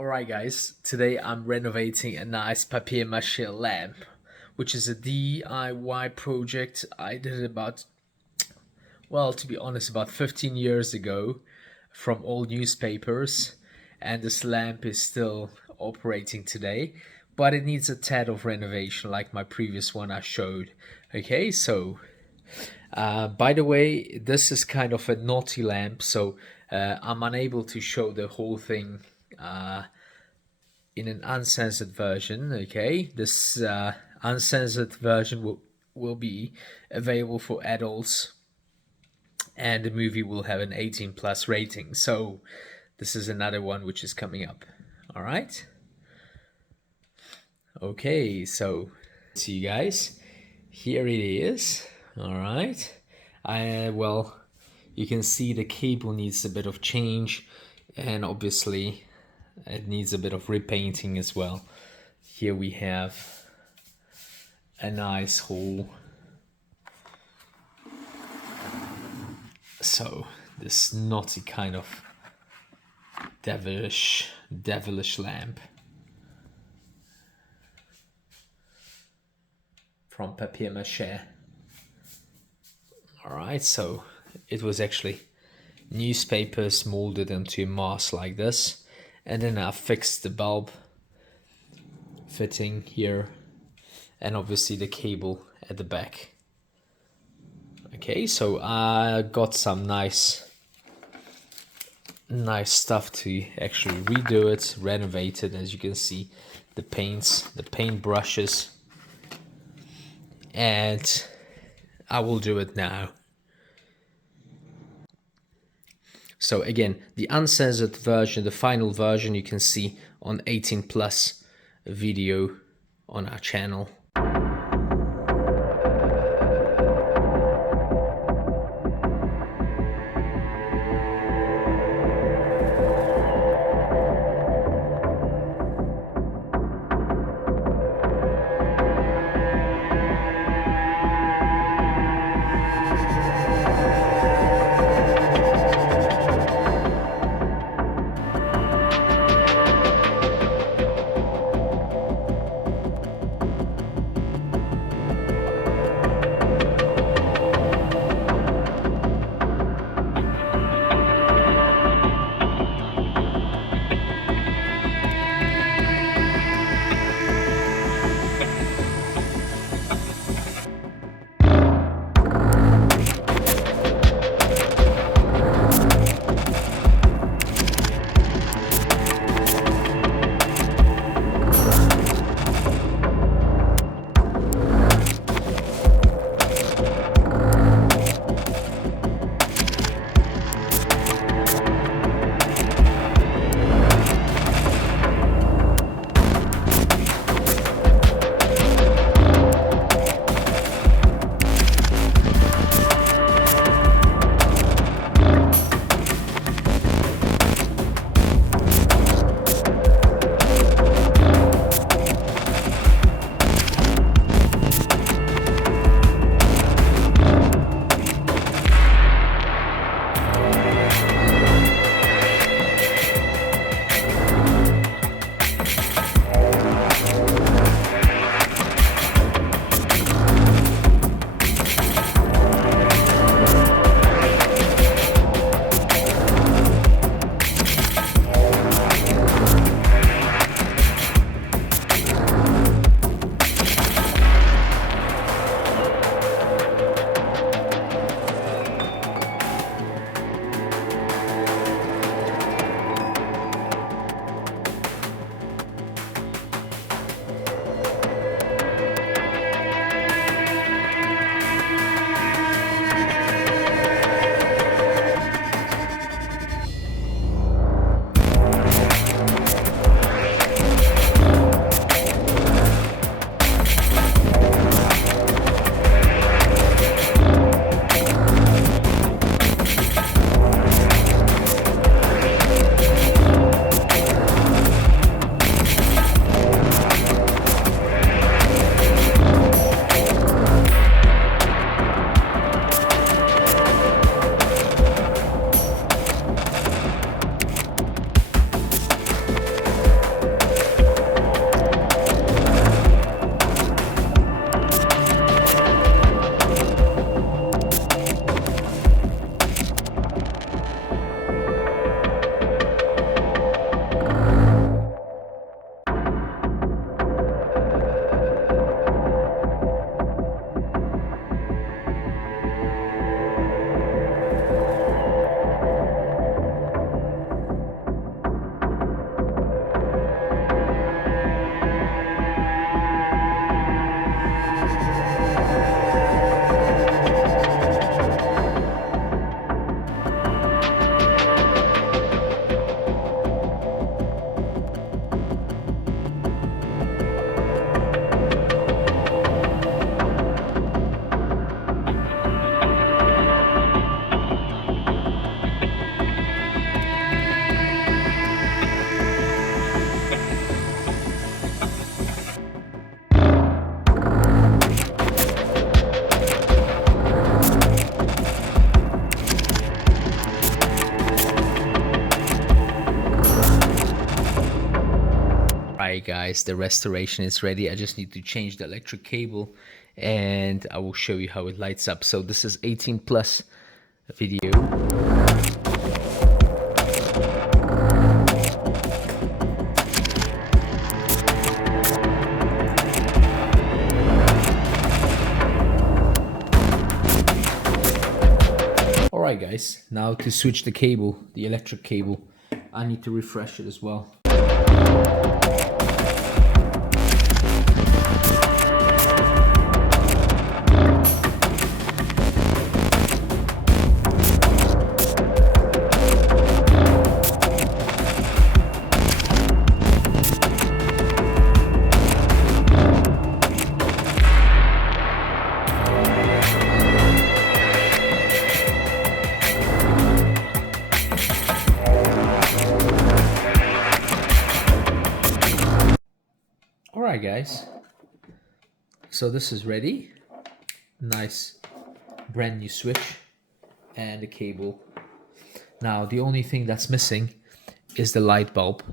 Alright guys, today I'm renovating a nice papier-mache lamp, which is a DIY project I did about, well, to be honest, about 15 years ago from old newspapers, and this lamp is still operating today, but it needs a tad of renovation like my previous one I showed. Okay, so by the way, this is kind of a naughty lamp, so I'm unable to show the whole thing in an uncensored version. Okay, this uncensored version will be available for adults, and the movie will have an 18 plus rating. So this is another one which is coming up. All right. Okay, so see you guys. Here it is. All right. Well, you can see the cable needs a bit of change, and obviously it needs a bit of repainting as well. Here we have a nice hole. So this naughty kind of devilish lamp from Papier-Mache. Alright, so it was actually newspapers molded into a mass like this, and then I fixed the bulb fitting here and obviously the cable at the back. Okay, so I got some nice stuff to actually redo it, renovate it. As you can see, the paints, the paint brushes, and I will do it now. So again, the uncensored version, the final version, you can see on 18 plus video on our channel. Alright guys, the restoration is ready. I just need to change the electric cable and I will show you how it lights up. So this is 18 plus video. Alright guys, now to switch the cable, the electric cable, I need to refresh it as well. Alright guys, so this is ready. Nice brand new switch and the cable. Now the only thing that's missing is the light bulb.